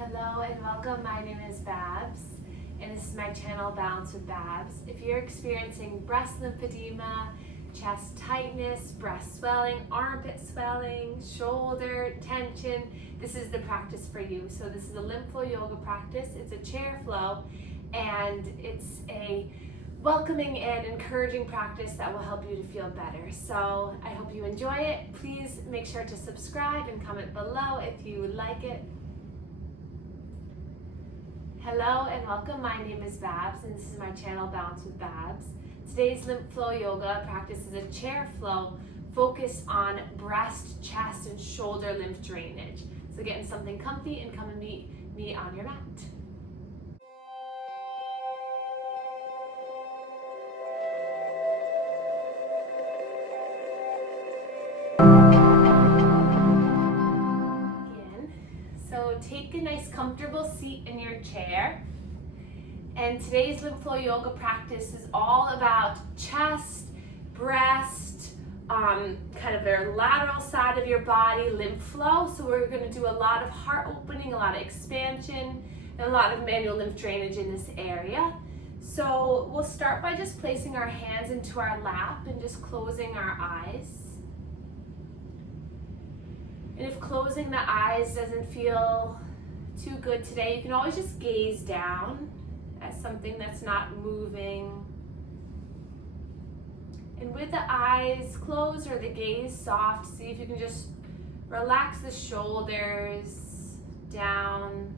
Hello and welcome. My name is Babz and this is my channel Balance with Babz. If you're experiencing breast lymphedema, chest tightness, breast swelling, armpit swelling, shoulder tension, this is the practice for you. So this is a Lymph Flow Yoga practice. It's a chair flow and it's a welcoming and encouraging practice that will help you to feel better. So I hope you enjoy it. Please make sure to subscribe and comment below if you like it. Hello and welcome. My name is Babz and this is my channel Balance with Babz. Today's Lymph Flow Yoga practice is a chair flow focused on breast, chest, and shoulder lymph drainage. So get in something comfy and come and meet me on your mat. So take a nice comfortable seat in your chair. And today's Lymph Flow Yoga practice is all about chest, breast, kind of their lateral side of your body, lymph flow. So we're going to do a lot of heart opening, a lot of expansion, and a lot of manual lymph drainage in this area. So we'll start by just placing our hands into our lap and just closing our eyes. And if closing the eyes doesn't feel too good today, you can always just gaze down at something that's not moving. And with the eyes closed or the gaze soft, see if you can just relax the shoulders down.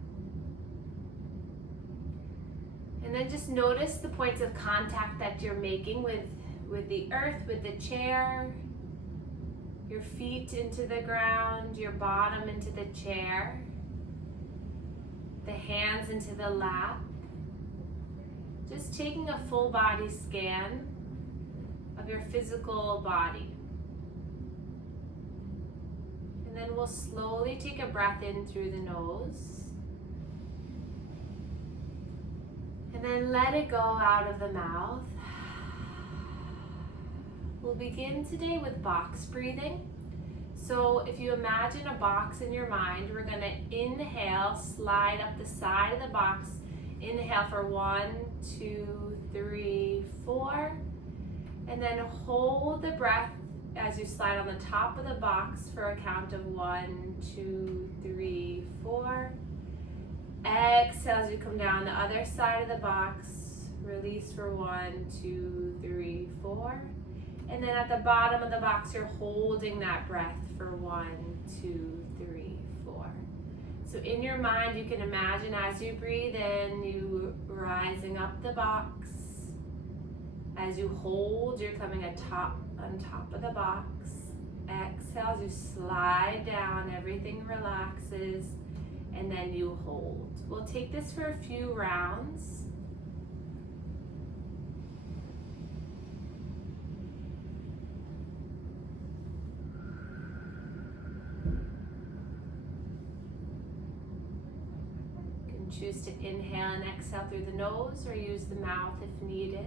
And then just notice the points of contact that you're making with the earth, with the chair. Your feet into the ground, your bottom into the chair, the hands into the lap. Just taking a full body scan of your physical body. And then we'll slowly take a breath in through the nose. And then let it go out of the mouth. We'll begin today with box breathing. So if you imagine a box in your mind, we're going to inhale, slide up the side of the box. Inhale for 1, 2, 3, 4. And then hold the breath as you slide on the top of the box for a count of 1, 2, 3, 4. Exhale as you come down the other side of the box. Release for 1, 2, 3, 4. And then at the bottom of the box, you're holding that breath for 1, 2, 3, 4. So in your mind, you can imagine as you breathe in, you rising up the box. As you hold, you're coming on top of the box. Exhale as you slide down, everything relaxes, and then you hold. We'll take this for a few rounds. Choose to inhale and exhale through the nose or use the mouth if needed.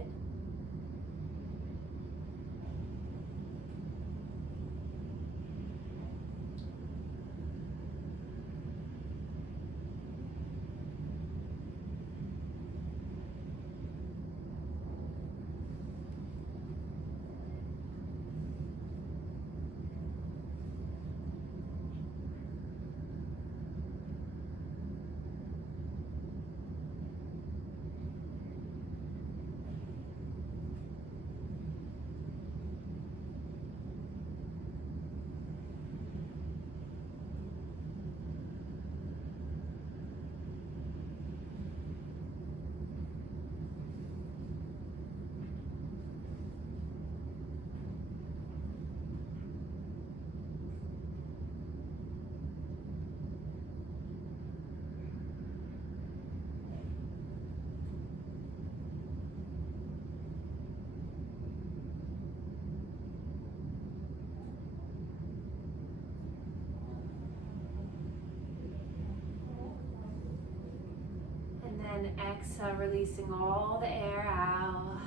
And exhale, releasing all the air out.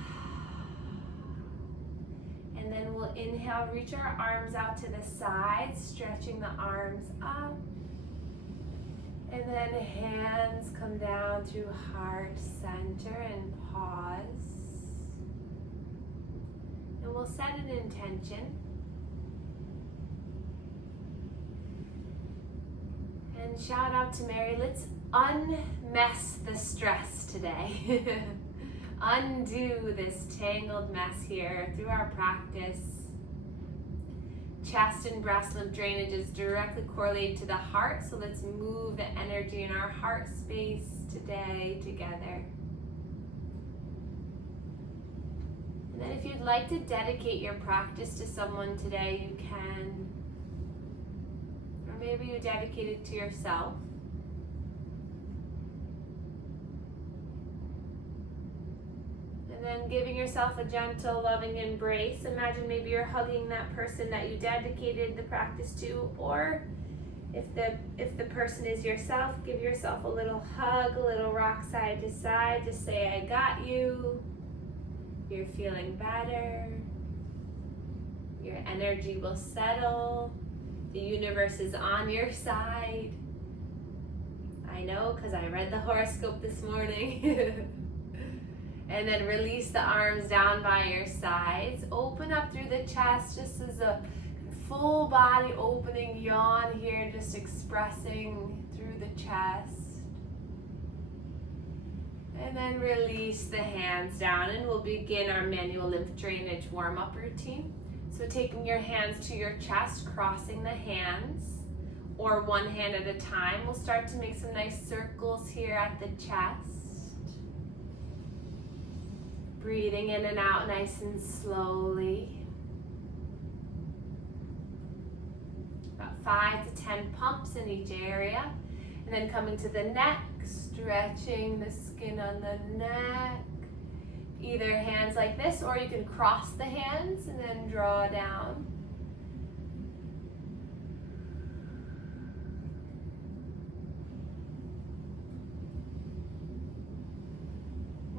And then we'll inhale, reach our arms out to the side, stretching the arms up. And then hands come down through heart center and pause. And we'll set an intention. And shout out to Mary, let's unmess the stress today. Undo this tangled mess here through our practice. Chest and breast lymph drainage is directly correlated to the heart, so let's move the energy in our heart space today together. And then if you'd like to dedicate your practice to someone today, you can. Or maybe you dedicate it to yourself. And then giving yourself a gentle, loving embrace. Imagine maybe you're hugging that person that you dedicated the practice to, or if the person is yourself, give yourself a little hug, a little rock side to side. Just say, I got you. You're feeling better. Your energy will settle. The universe is on your side. I know, because I read the horoscope this morning. And then release the arms down by your sides. Open up through the chest, just as a full body opening, yawn here, just expressing through the chest. And then release the hands down, and we'll begin our manual lymph drainage warm-up routine. So taking your hands to your chest, crossing the hands, or one hand at a time. We'll start to make some nice circles here at the chest. Breathing in and out nice and slowly. About 5 to 10 pumps in each area. And then coming to the neck, stretching the skin on the neck. Either hands like this, or you can cross the hands and then draw down.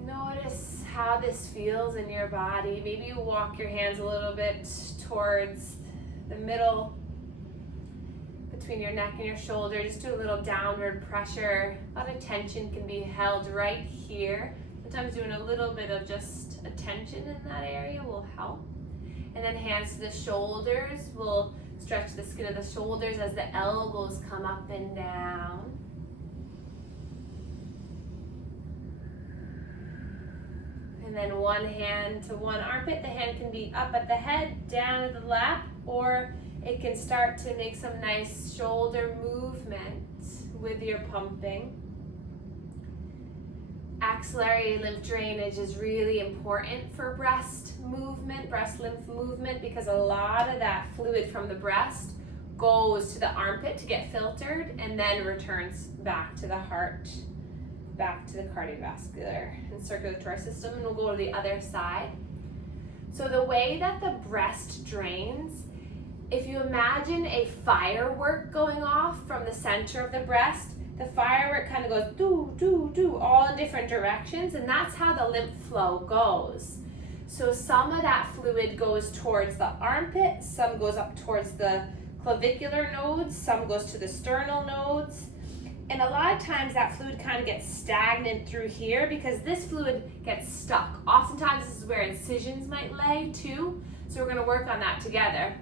Notice how this feels in your body. Maybe you walk your hands a little bit towards the middle between your neck and your shoulder. Just do a little downward pressure. A lot of tension can be held right here. Sometimes doing a little bit of just a tension in that area will help. And then hands to the shoulders. We'll stretch the skin of the shoulders as the elbows come up and down. And then one hand to one armpit. The hand can be up at the head, down at the lap, or it can start to make some nice shoulder movement with your pumping. Axillary lymph drainage is really important for breast movement, breast lymph movement, because a lot of that fluid from the breast goes to the armpit to get filtered and then returns back to the heart, back to the cardiovascular and circulatory system, and we'll go to the other side. So the way that the breast drains, if you imagine a firework going off from the center of the breast, the firework kind of goes doo, doo, doo, all in different directions, and that's how the lymph flow goes. So some of that fluid goes towards the armpit, some goes up towards the clavicular nodes, some goes to the sternal nodes. And a lot of times that fluid kind of gets stagnant through here because this fluid gets stuck. Oftentimes this is where incisions might lay too. So we're gonna work on that together.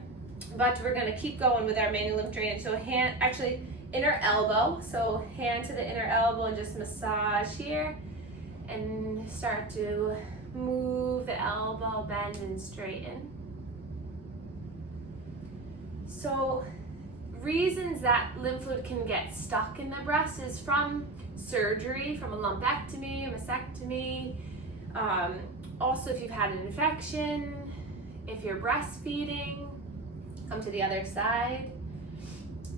But we're gonna keep going with our manual lymph drainage. So hand, actually inner elbow. So hand to the inner elbow and just massage here. And start to move the elbow, bend and straighten. So reasons that lymph fluid can get stuck in the breast is from surgery, from a lumpectomy, a mastectomy. Also, if you've had an infection, if you're breastfeeding, come to the other side.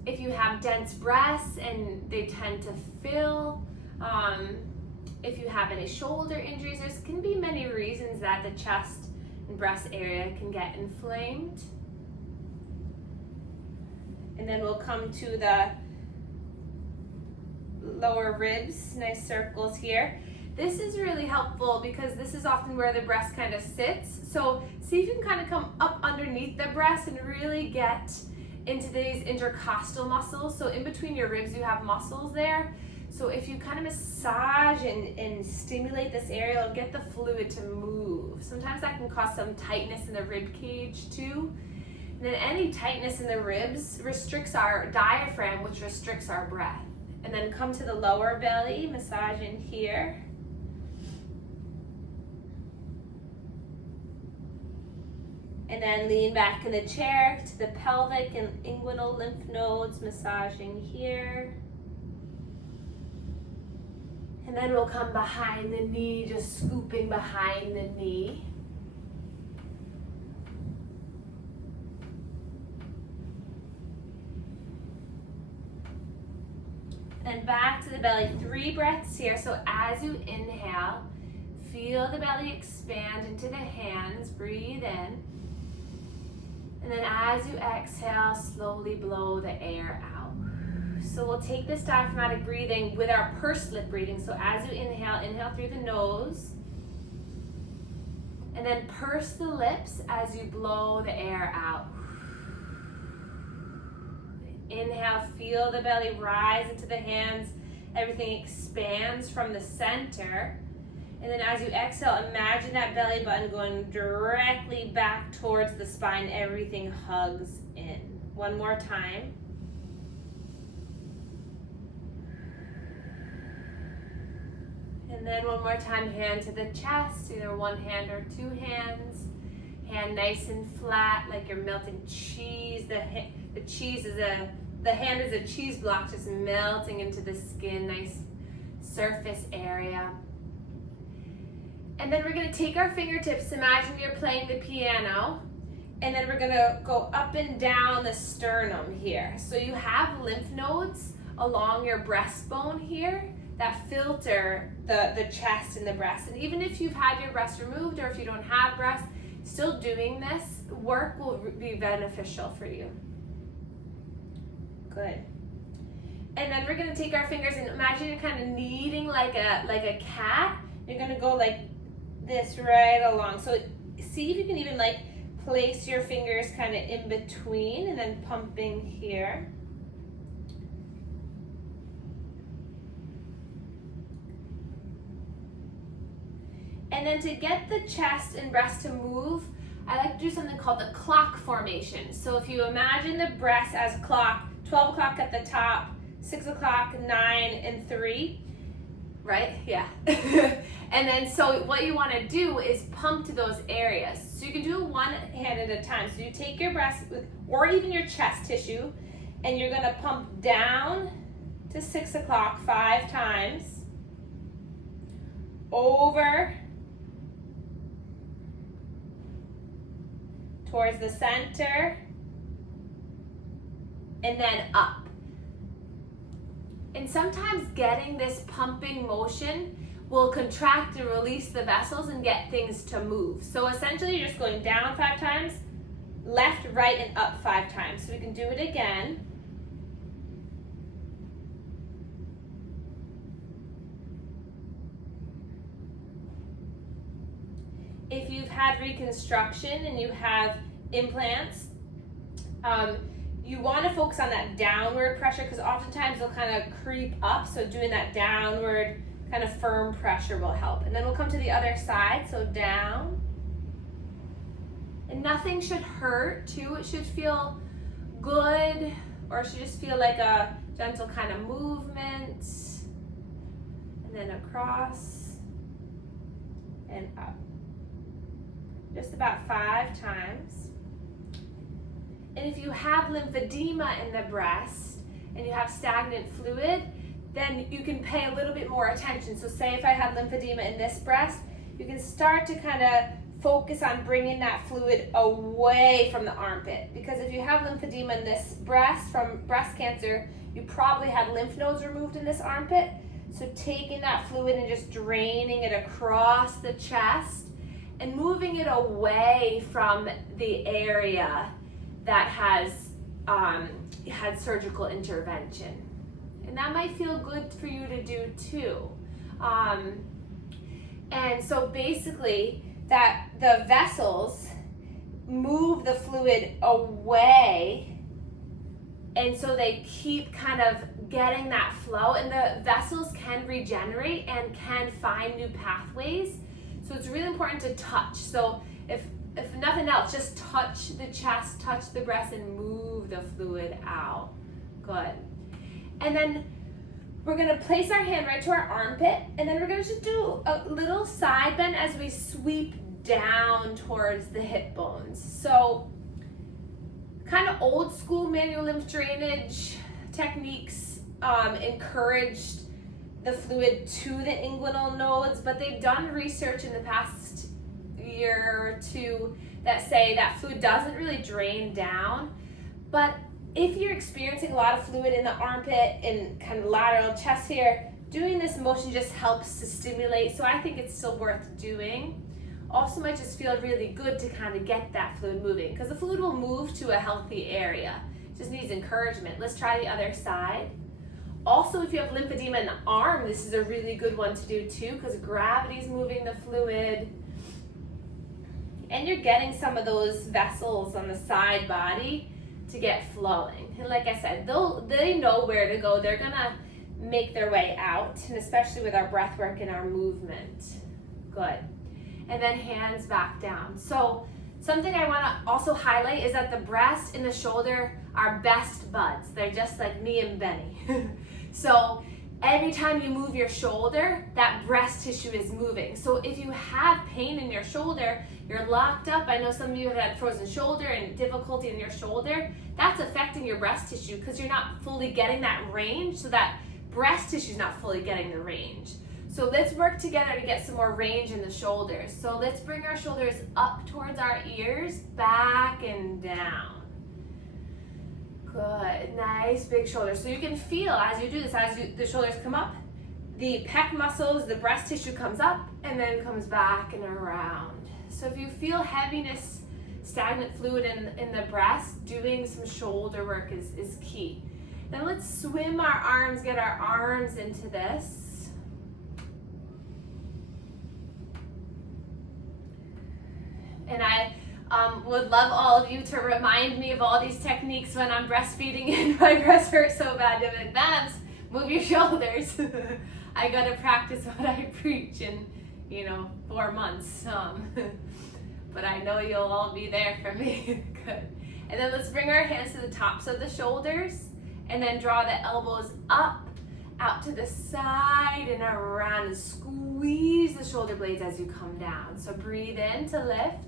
If you have dense breasts and they tend to fill, if you have any shoulder injuries, there can be many reasons that the chest and breast area can get inflamed. And then we'll come to the lower ribs, nice circles here. This is really helpful because this is often where the breast kind of sits. So see if you can kind of come up underneath the breast and really get into these intercostal muscles. So in between your ribs, you have muscles there. So if you kind of massage and stimulate this area, it'll get the fluid to move. Sometimes that can cause some tightness in the rib cage too. And then any tightness in the ribs restricts our diaphragm, which restricts our breath. And then come to the lower belly, massage in here. And then lean back in the chair to the pelvic and inguinal lymph nodes, massaging here. And then we'll come behind the knee, just scooping behind the knee. And back to the belly, 3 breaths here. So as you inhale, feel the belly expand into the hands, breathe in. And then as you exhale, slowly blow the air out. So we'll take this diaphragmatic breathing with our pursed lip breathing. So as you inhale, inhale through the nose. And then purse the lips as you blow the air out. Inhale, feel the belly rise into the hands. Everything expands from the center. And then as you exhale, imagine that belly button going directly back towards the spine. Everything hugs in. One more time. And then one more time, hand to the chest, either one hand or 2 hands. Hand nice and flat, like you're melting cheese. The hand is a cheese block, just melting into the skin, nice surface area. And then we're gonna take our fingertips, imagine you're playing the piano, and then we're gonna go up and down the sternum here. So you have lymph nodes along your breastbone here that filter the chest and the breast. And even if you've had your breast removed or if you don't have breast, still doing this work will be beneficial for you. Good. And then we're gonna take our fingers and imagine you're kind of kneading like a cat. You're gonna go like this right along. So see if you can even like place your fingers kind of in between and then pumping here. And then to get the chest and breast to move, I like to do something called the clock formation. So if you imagine the breast as clock, 12 o'clock at the top, 6 o'clock, 9, and 3, right? Yeah. And then so what you want to do is pump to those areas. So you can do it one hand at a time. So you take your breast or even your chest tissue and you're going to pump down to 6 o'clock 5 times, over towards the center, and then up. And sometimes getting this pumping motion will contract and release the vessels and get things to move. So essentially you're just going down 5 times, left, right, and up 5 times. So we can do it again. If you've had reconstruction and you have implants, you want to focus on that downward pressure because oftentimes they'll kind of creep up. So doing that downward kind of firm pressure will help. And then we'll come to the other side. So down. And nothing should hurt too. It should feel good, or it should just feel like a gentle kind of movement. And then across and up. Just about 5 times. And if you have lymphedema in the breast and you have stagnant fluid, then you can pay a little bit more attention. So say if I had lymphedema in this breast, you can start to kind of focus on bringing that fluid away from the armpit. Because if you have lymphedema in this breast from breast cancer, you probably had lymph nodes removed in this armpit. So taking that fluid and just draining it across the chest and moving it away from the area that has had surgical intervention. And that might feel good for you to do too. And so basically that the vessels move the fluid away And so they keep kind of getting that flow, and the vessels can regenerate and can find new pathways. So it's really important to touch. So if nothing else, just touch the chest, touch the breast, and move the fluid out. Good. And then we're gonna place our hand right to our armpit, and then we're gonna just do a little side bend as we sweep down towards the hip bones. So kind of old school manual lymph drainage techniques encouraged the fluid to the inguinal nodes, but they've done research in the past year or two that say that fluid doesn't really drain down. But if you're experiencing a lot of fluid in the armpit and kind of lateral chest here, doing this motion just helps to stimulate, so I think it's still worth doing. Also might just feel really good to kind of get that fluid moving, because the fluid will move to a healthy area. It just needs encouragement. Let's try the other side. Also, if you have lymphedema in the arm, this is a really good one to do too, because gravity's moving the fluid. And you're getting some of those vessels on the side body to get flowing. And like I said, they know where to go. They're gonna make their way out, and especially with our breath work and our movement. Good. And then hands back down. So something I want to also highlight is that the breast and the shoulder are best buds. They're just like me and Benny. So every time you move your shoulder, that breast tissue is moving. So if you have pain in your shoulder, you're locked up. I know some of you have had frozen shoulder and difficulty in your shoulder. That's affecting your breast tissue because you're not fully getting that range. So that breast tissue is not fully getting the range. So let's work together to get some more range in the shoulders. So let's bring our shoulders up towards our ears, back and down. Good, nice big shoulders. So you can feel as you do this, the shoulders come up, the pec muscles, the breast tissue comes up and then comes back and around. So if you feel heaviness, stagnant fluid in the breast, doing some shoulder work is key. Then let's swim our arms, get our arms into this. And I would love all of you to remind me of all these techniques when I'm breastfeeding and my breast hurts so bad. I'm like, Babz, move your shoulders. I gotta practice what I preach in, 4 months. But I know you'll all be there for me. Good. And then let's bring our hands to the tops of the shoulders and then draw the elbows up, out to the side and around, and squeeze the shoulder blades as you come down. So breathe in to lift.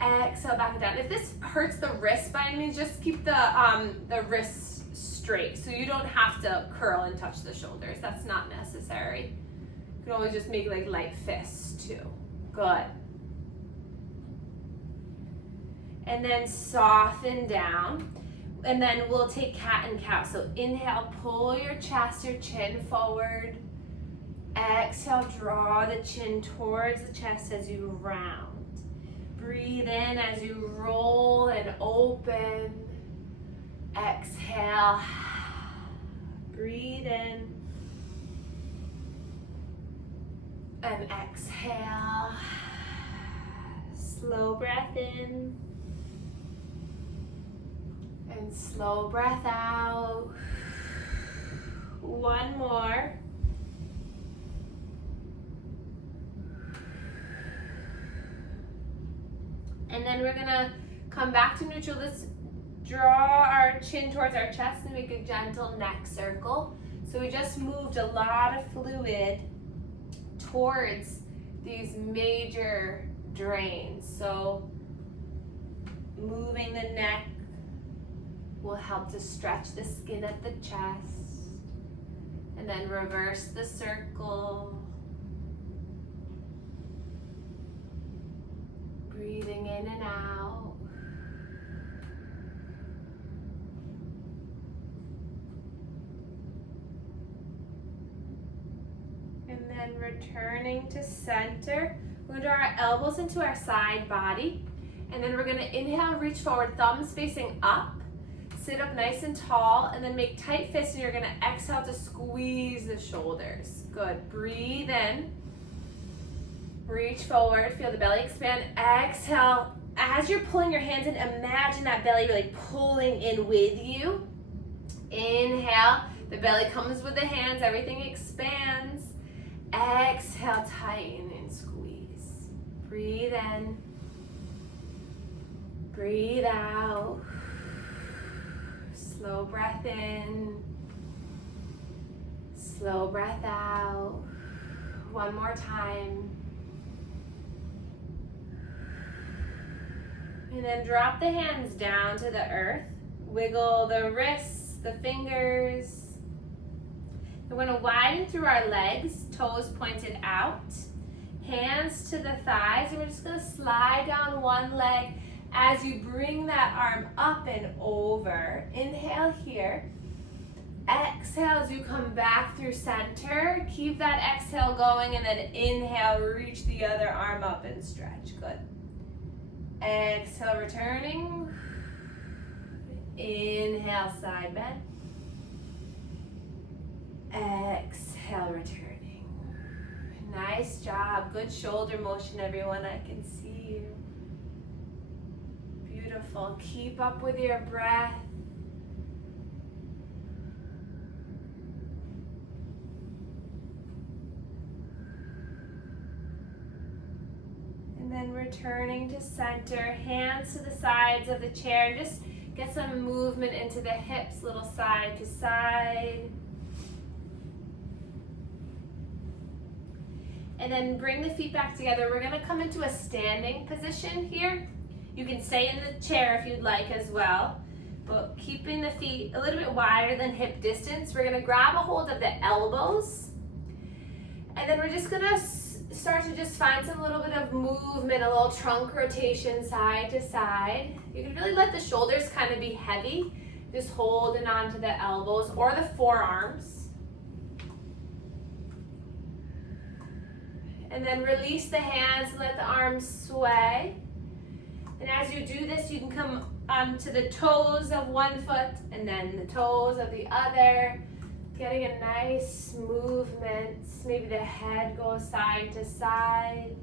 Exhale back and down. If this hurts the wrist by any means, just keep the wrists straight. So you don't have to curl and touch the shoulders. That's not necessary. You can always just make like light fists too. Good. And then soften down. And then we'll take cat and cow. So inhale, pull your chest, your chin forward. Exhale, draw the chin towards the chest as you round. Breathe in as you roll and open. Exhale. Breathe in. And exhale. Slow breath in. And slow breath out. One more. And then we're gonna come back to neutral. Let's draw our chin towards our chest and make a gentle neck circle. So we just moved a lot of fluid towards these major drains. So moving the neck will help to stretch the skin at the chest. And then reverse the circle. Breathing in and out. And then returning to center. We're going to draw our elbows into our side body. And then we're going to inhale, reach forward, thumbs facing up. Sit up nice and tall, and then make tight fists, and you're going to exhale to squeeze the shoulders. Good. Breathe in. Reach forward, feel the belly expand. Exhale. As you're pulling your hands in, imagine that belly really pulling in with you. Inhale, the belly comes with the hands, everything expands. Exhale, tighten and squeeze. Breathe in. Breathe out. Slow breath in. Slow breath out. One more time. And then drop the hands down to the earth. Wiggle the wrists, the fingers. We're going to widen through our legs, toes pointed out. Hands to the thighs, and we're just going to slide down one leg as you bring that arm up and over. Inhale here. Exhale as you come back through center. Keep that exhale going, and then inhale, reach the other arm up and stretch. Good. Exhale, returning. Inhale, side bend. Exhale, returning. Nice job. Good shoulder motion, everyone. I can see you. Beautiful. Keep up with your breath. And then returning to center, hands to the sides of the chair. Just get some movement into the hips, little side to side. And then bring the feet back together. We're gonna come into a standing position here. You can stay in the chair if you'd like as well, but keeping the feet a little bit wider than hip distance. We're gonna grab a hold of the elbows, and then we're just gonna start to just find some little bit of movement, a little trunk rotation side to side. You can really let the shoulders kind of be heavy, just holding on to the elbows or the forearms. And then release the hands and let the arms sway. And as you do this, you can come to the toes of one foot and then the toes of the other. Getting a nice movement. Maybe the head goes side to side.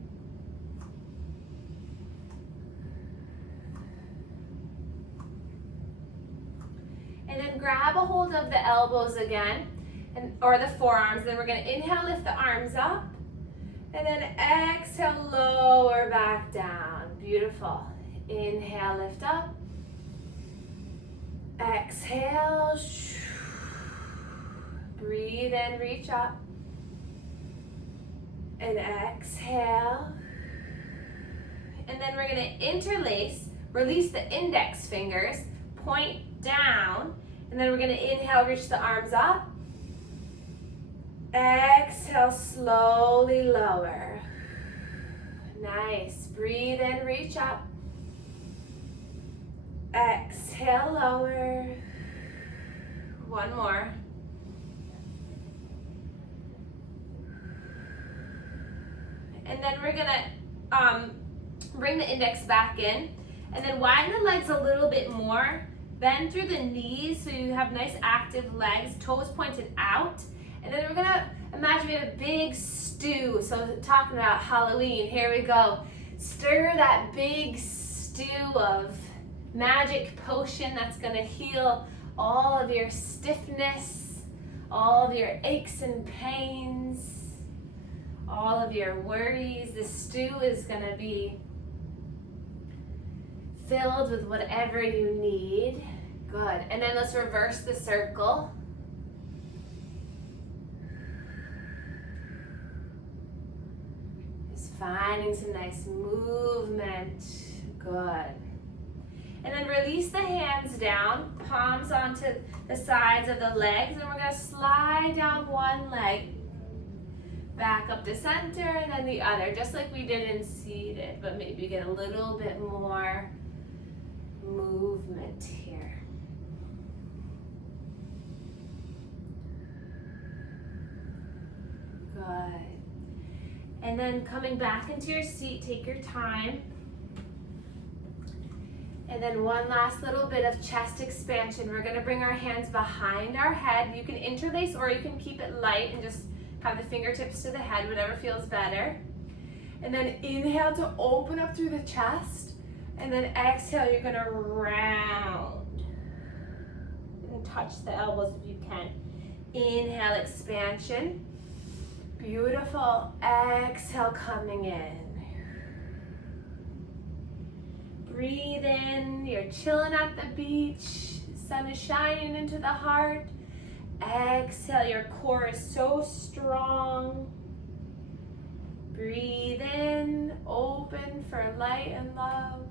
And then grab a hold of the elbows again, or the forearms. Then we're going to inhale, lift the arms up. And then exhale, lower back down. Beautiful. Inhale, lift up. Exhale. Breathe in, reach up. And exhale. And then we're going to interlace, release the index fingers, point down. And then we're going to inhale, reach the arms up. Exhale, slowly lower. Nice. Breathe in, reach up. Exhale, lower. One more. And then we're gonna bring the index back in, and then widen the legs a little bit more. Bend through the knees so you have nice active legs, toes pointed out. And then we're gonna imagine we have a big stew. So talking about Halloween, here we go. Stir that big stew of magic potion that's gonna heal all of your stiffness, all of your aches and pains, all of your worries. The stew is gonna be filled with whatever you need. Good. And then let's reverse the circle. Just finding some nice movement. Good. And then release the hands down, palms onto the sides of the legs, and we're gonna slide down one leg, back up to center, and then the other, just like we did in seated, but maybe get a little bit more movement here. Good. And then coming back into your seat, take your time. And then one last little bit of chest expansion. We're gonna bring our hands behind our head. You can interlace or you can keep it light and just have the fingertips to the head, whatever feels better. And then inhale to open up through the chest. And then exhale, you're gonna round. And touch the elbows if you can. Inhale, expansion. Beautiful. Exhale, coming in. Breathe in. You're chilling at the beach. Sun is shining into the heart. Exhale, your core is so strong. Breathe in, open for light and love.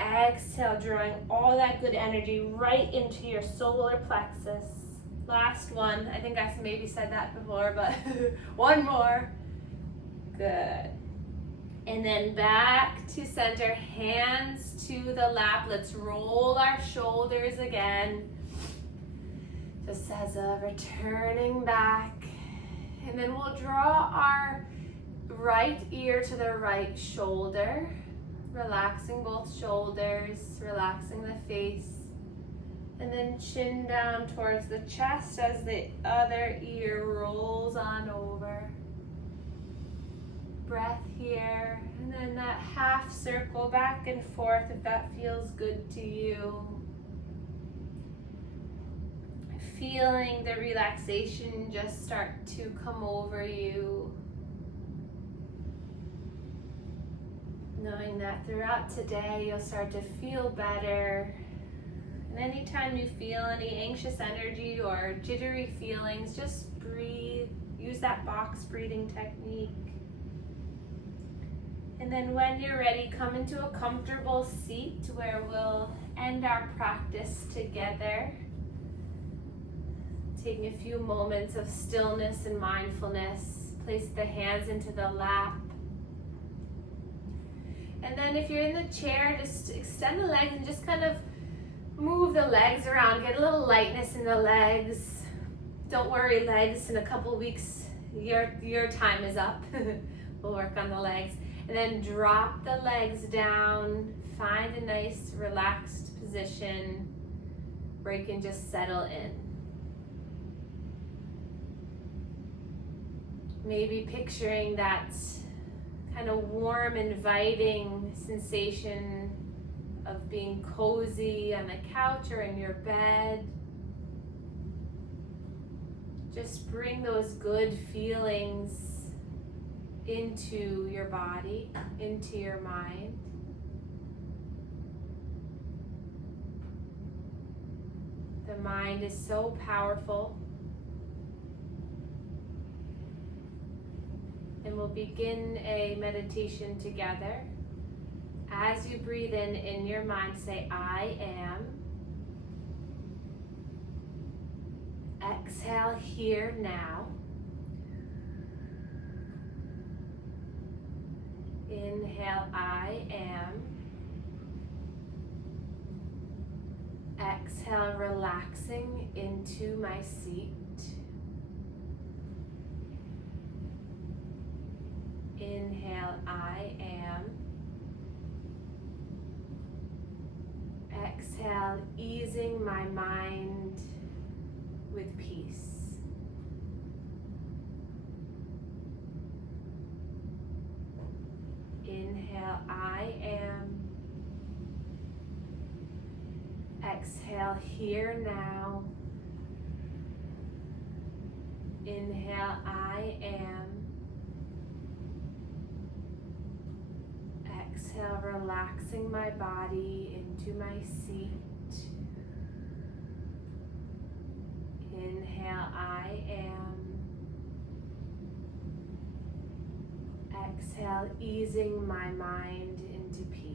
Exhale, drawing all that good energy right into your solar plexus. Last one. I think I maybe said that before, but one more. Good. And then back to center, hands to the lap. Let's roll our shoulders again. Just as a returning back. And then we'll draw our right ear to the right shoulder. Relaxing both shoulders, relaxing the face. And then chin down towards the chest as the other ear rolls on over. Breath here, and then that half circle back and forth if that feels good to you. Feeling the relaxation just start to come over you. Knowing that throughout today you'll start to feel better. And anytime you feel any anxious energy or jittery feelings, just breathe. Use that box breathing technique. And then when you're ready, come into a comfortable seat where we'll end our practice together. Taking a few moments of stillness and mindfulness. Place the hands into the lap. And then if you're in the chair, just extend the legs and just kind of move the legs around. Get a little lightness in the legs. Don't worry, legs, in a couple weeks, your time is up. We'll work on the legs. And then drop the legs down. Find a nice relaxed position where you can just settle in. Maybe picturing that kind of warm, inviting sensation of being cozy on the couch or in your bed. Just bring those good feelings into your body, into your mind. The mind is so powerful. And we'll begin a meditation together. As you breathe in your mind, say, I am. Exhale here now. Inhale, I am. Exhale, relaxing into my seat. Inhale, I am. Exhale, easing my mind with peace. Inhale, I am. Exhale, here now. Inhale, I am. Exhale, relaxing my body into my seat. Inhale, I am. Exhale, easing my mind into peace.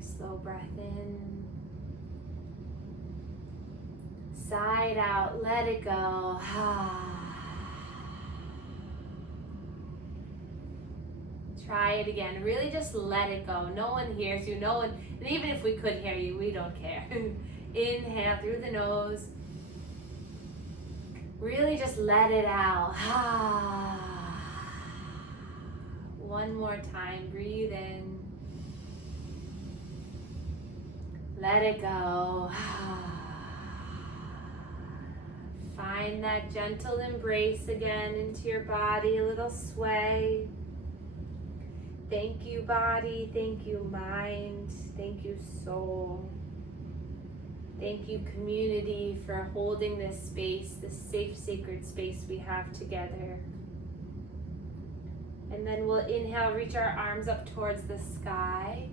Slow breath in. Side out, let it go. Try it again. Really just let it go. No one hears you. No one, and even if we could hear you, we don't care. Inhale through the nose. Really just let it out. One more time. Breathe in. Let it go. Find that gentle embrace again into your body, a little sway. Thank you, body. Thank you, mind. Thank you, soul. Thank you, community, for holding this space, this safe, sacred space we have together. And then we'll inhale, reach our arms up towards the sky.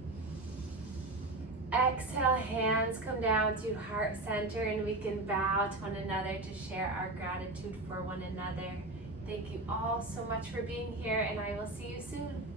Exhale, hands come down to heart center, and we can bow to one another to share our gratitude for one another. Thank you all so much for being here, and I will see you soon.